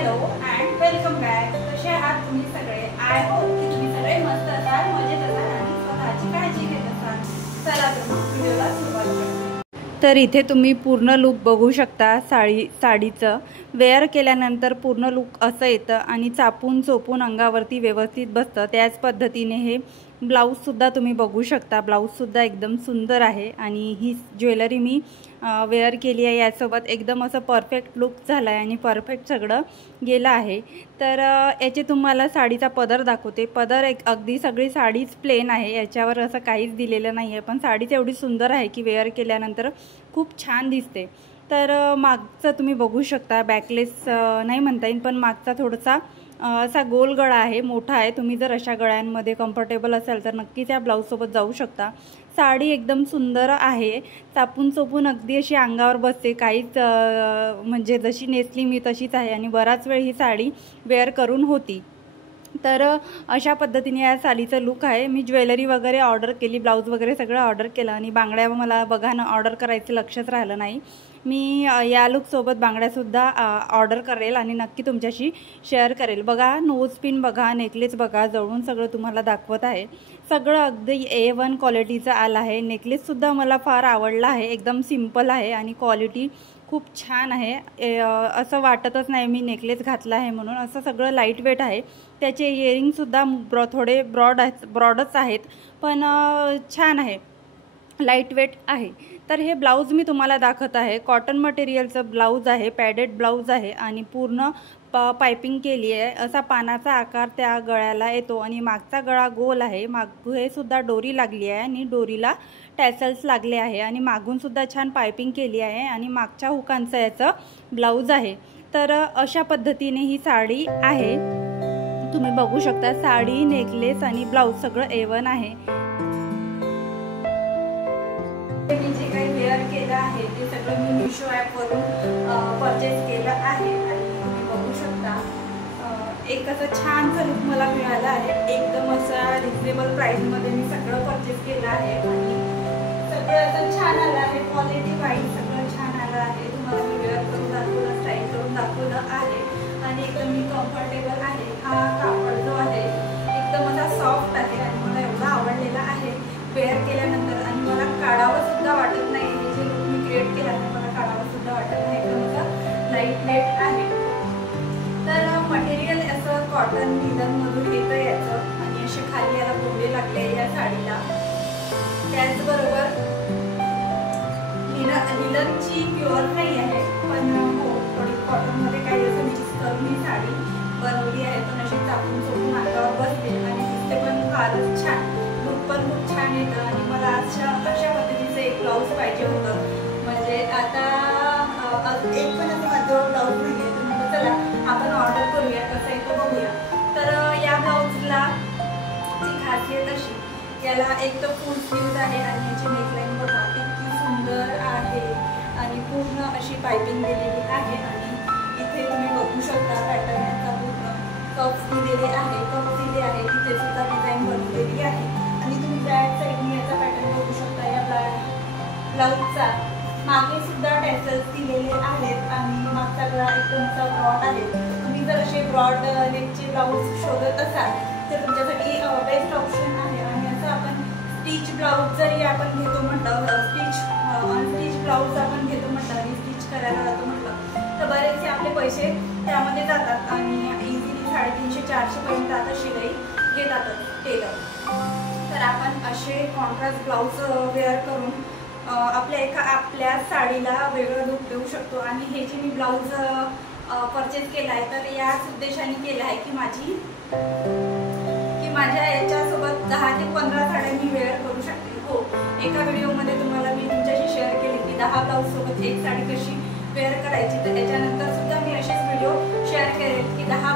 Hello and welcome back. कसे आहात तुम्ही सगळे? आय होप की तुम्ही सगळे मस्त असाल, मजेत असाल आणि स्वतःची काळजी घेत असाल. चला तर मग व्हिडिओला सुरुवात करूया. तर इथे तुम्ही पूर्ण लुक बघू शकता. साडीचं वेअर केल्यानंतर पूर्ण लुक असं येतं आणि चापून चोपून अंगावरती व्यवस्थित बसतं. त्याच पद्धतीने हे ब्लाऊजसुद्धा तुम्ही बघू शकता. ब्लाऊजसुद्धा एकदम सुंदर आहे आणि ही ज्वेलरी मी वेअर केली आहे. यासोबत एकदम असं परफेक्ट लुक झाला आहे आणि परफेक्ट सगळं गेलं आहे. तर याचे तुम्हाला साडीचा पदर दाखवते. पदर एक अगदी सगळी साडीच प्लेन आहे, याच्यावर असं काहीच दिलेलं नाही आहे, पण साडीच एवढी सुंदर आहे की वेअर केल्यानंतर खूप छान दिसते. तर मागचं तुम्ही बघू शकता. बॅकलेस नाही म्हणता येईल, पण मागचा थोडासा असा गोल गळा आहे, मोठा आहे. तुम्ही जर अशा गळ्यांमध्ये कम्फर्टेबल असाल तर नक्कीच या ब्लाऊजसोबत जाऊ शकता. साडी एकदम सुंदर आहे, चापून चोपून अगदी अशी अंगावर बसते. काहीच म्हणजे जशी नेसली मी तशीच आहे आणि बराच वेळ ही साडी वेअर करून होती. तर अशा पद्धतीने या साडीचं लुक आहे. मी ज्वेलरी वगैरे ऑर्डर केली, ब्लाऊज वगैरे सगळं ऑर्डर केलं आणि बांगड्या मला बघा ना ऑर्डर करायचं लक्षच राहिलं नाही. मी या लुकसोबत बांगड्यासुद्धा ऑर्डर करेल आणि नक्की तुमच्याशी शेअर करेल. बघा, नोज पिन बघा, नेकलेस बघा, जवळून सगळं तुम्हाला दाखवत आहे. सगळं अगदी A1 क्वालिटीचं आलं आहे. नेकलेससुद्धा मला फार आवडला आहे. एकदम सिम्पल आहे आणि क्वालिटी खूप छान आहे. असं वाटतच नाही मी नेकलेस घातला आहे म्हणून. असं सगळं लाईट वेट आहे. त्याचे इयरिंगसुद्धा थोडे ब्रॉडच आहेत, पण छान आहे, लाईट वेट आहे. तर हे ब्लाऊज मी तुम्हाला दाखवत आहे. कॉटन मटेरियलचं ब्लाऊज आहे, पॅडेड ब्लाऊज आहे आणि पूर्ण पायपिंग केली आहे. असा पानाचा आकार त्या गळ्याला येतो आणि मागचा गळा गोल आहे. मागे सुद्धा डोरी लागली आहे आणि डोरीला टॅसल्स लागले आहे आणि मागून सुद्धा छान पायपिंग केली आहे आणि मागच्या हुकांचं याचं ब्लाऊज आहे. तर अशा पद्धतीने ही साडी आहे. तुम्ही बघू शकता. साडी, नेकलेस आणि ब्लाऊज सगळं A1 आहे. मी जे काही वेअर केलं आहे ते सगळं मी मिशो ॲपवरून परचेस केलं आहे आणि तुम्ही बघू शकता. एक असं छानसं लुक मला मिळालं आहे. एकदम असा रिजनेबल प्राईसमध्ये मी सगळं परचेस केलं आहे आणि सगळं असं छान आलं आहे. क्वालिटी वाईज सगळं छान आलं आहे. तुम्हाला मी वेअर करून दाखवलं, स्टाईल करून दाखवलं आहे आणि एकदम मी कम्फर्टेबल आहे. हा कापड जो आहे एकदम असा सॉफ्ट आहे आणि मला एवढा आवडलेला आहे वेअर केल्यानंतर आणि मला काढावं सुद्धा वाटत नाही. हे जे लुक मी क्रिएट केलं आहे मला काढावं सुद्धा वाटत नाही. एकदम असं लाईट वेट आहे. तर मटेरियल असं कॉटन लिननमधून येतं याचं आणि असे खाली याला गोंडे लागले या साडीला. त्याचबरोबर लिननची प्युअर नाही आहे, पण हो थोडी कॉटनमध्ये काही असं मिक्स करून ही साडी बनवली आहे. पण अशी चापून चोपून अंगावर बसते आणि दिसते पण फारच छान. लुक पण खूप छान येतं आणि मला अशा पद्धतीचं एक ब्लाऊज पाहिजे होतं. म्हणजे आता एक पण असं माझं ब्लाऊज नाही आहे, तर म्हटलं चला आपण ऑर्डर करूया, कसं येतं बघूया. तर या ब्लाऊजला ची खासियत अशी, याला एक तर फुल स्लीव्ज आहे आणि याची नेकलाईन बघा इतकी सुंदर आहे आणि पूर्ण अशी पायपिंग दिलेली आहे आणि इथे तुम्ही बघू शकता पॅटर्न याचा पूर्ण कप्स दिलेले आहे, कप्स दिले आहे, तिथे सुद्धा डिझाईन बनवलेली आहे आणि तुम्ही बॅक साईडने याचा पॅटर्न बघू शकता. या ब्लाऊजचा मागे सुद्धा टॅसल्स दिलेले आहेत आणि मागचा गळा एकदमचा ब्रॉड आहे. तुम्ही जर असे ब्रॉड नेकचे ब्लाऊज शोधत असाल तर तुमच्यासाठी बेस्ट ऑप्शन आहे. आणि असं आपण स्टिच ब्लाऊज जरी आपण घेतो म्हटलं, अनस्टिच ब्लाऊज आपण घेतो म्हटलं आणि स्टिच करायला जातो म्हटलं तर बरेचसे आपले पैसे त्यामध्ये जातात आणि इझिली 350-400 पर्यंत आता शिलाई घेतातच टेलर. तर आपण असे कॉन्ट्रास्ट ब्लाऊज वेअर करून आपल्या साडीला वेगळं लुक देऊ शकतो. आणि हे जे मी ब्लाऊज परचेस केला आहे तर याच उद्देशाने केलं आहे की माझ्या याच्यासोबत 10 ते 15 साड्या मी वेअर करू शकते. हो, एका व्हिडिओमध्ये तुम्हाला मी तुमच्याशी शेअर केले की 10 ब्लाऊजसोबत एक साडी कशी वेअर करायची. तर त्याच्यानंतर सुद्धा मी असेच व्हिडिओ शेअर करेन की 10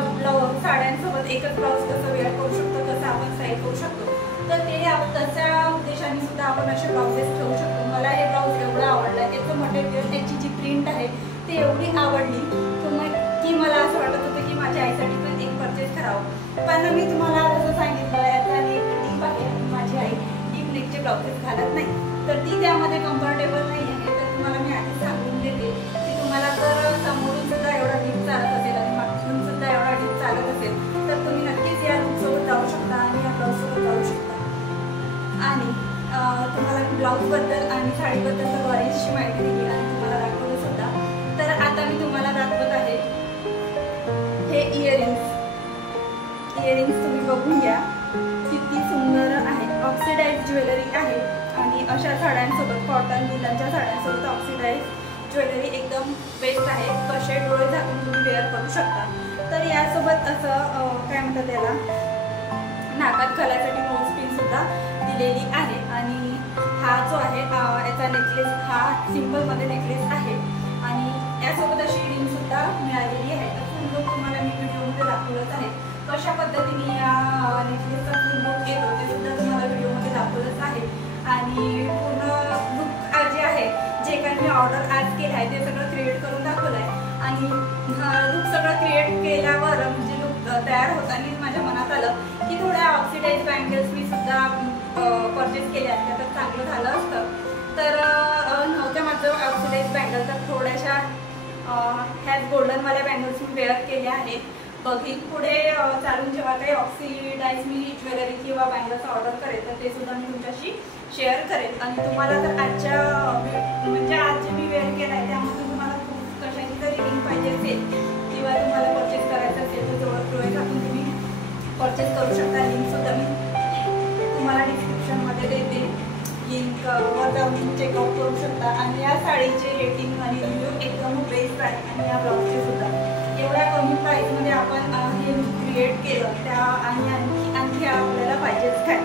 साड्यांसोबत एकच ब्लाऊज कसं वेअर करू शकतो, कसं आपण स्टाईल करू शकतो. तर ते तशा उद्देशाने सुद्धा आपण असे ब्लाउजेस ठेवू शकतो. मला हे ब्लाऊज एवढं आवडलं, त्याचं मटेरियल, त्याची जी प्रिंट आहे ती एवढी आवडली की मला असं वाटत होतं की माझ्या आईसाठी पण एक परचेस करावं. पण मी तुम्हाला जसं सांगितलं याचा एक डीप आहे आणि माझी आई डीप नेकचे ब्लाउजेस घालत नाही, तर ती त्यामध्ये कम्फर्टेबल नाही आहे. तर तुम्हाला मी आधी सांगून देते की तुम्हाला जर समोरून सुद्धा एवढा डीप चालत असेल आणि मागून इयरिंग्स तुम्ही बघून घ्या, किती सुंदर आहे. ऑक्सिडाइज ज्वेलरी आहे आणि अशा साड्यांसोबत, कॉटन लिननच्या साड्यांसोबत ऑक्सिडाइज ज्वेलरी एकदम बेस्ट आहे. कसे डोळे झाकून तुम्ही वेअर करू शकता. तर यासोबत असं काय म्हणतात त्याला, नाकात घालायसाठी नोज पिन सुद्धा दिलेली आहे. आणि हा जो आहे याचा नेकलेस हा सिम्पलमध्ये नेकलेस आहे आणि यासोबत अशी रिंग सुद्धा मिळालेली आहे. तर फुल लुक तुम्हाला मी व्हिडिओमध्ये दाखवलंच आहे. कशा पद्धतीने या नेकलेसचा फुल लुक येतो ते सुद्धा तुम्हाला व्हिडिओमध्ये दाखवलंच आहे. आणि पूर्ण लुक जे आहे, जे काही मी ऑर्डर आज केलं आहे ते सगळं क्रिएट करून दाखवलं आहे. आणि लुक सगळं क्रिएट केल्यावर म्हणजे लुक तयार होताना माझ्या मनात आलं की थोड्या ऑक्सिडाइज बँगल्स मी सुद्धा परचेस केल्या असत्या तर चांगलं झालं असतं. तर नव्हत्या माझं ऑक्सिडाइज बँगल, तर थोड्याशा ह्या गोल्डनवाल्या बँगल्स मी वेअर केल्या आहेत. बघीन पुढे चालून जेव्हा काही ऑक्सिडाइज मी ज्वेलरी किंवा बँगल्स ऑर्डर करेल तर ते सुद्धा मी तुमच्याशी शेअर करेल. आणि तुम्हाला तर आजच्या म्हणजे आज जे मी वेअर केलं आहे त्यामध्ये तुम्हाला कशाची जरी लिंक पाहिजे असेल किंवा तुम्हाला परचेस करायचं असेल तर जवळ डोळे झाकून तुम्ही परचेस करू शकता. लिंकसुद्धा मी तुम्हाला डिस्क्रिप्शनमध्ये देते, लिंकवर जाऊन चेकआउट करू शकता. आणि या साडीचे रेटिंग आणि रिव्ह्यू एकदम बेस्ट आहे. आणि या ब्लाऊजचे सुद्धा एवढ्या कमी प्राईसमध्ये आपण हे क्रिएट केलं त्या आणि आणखी आपल्याला पाहिजेच काय.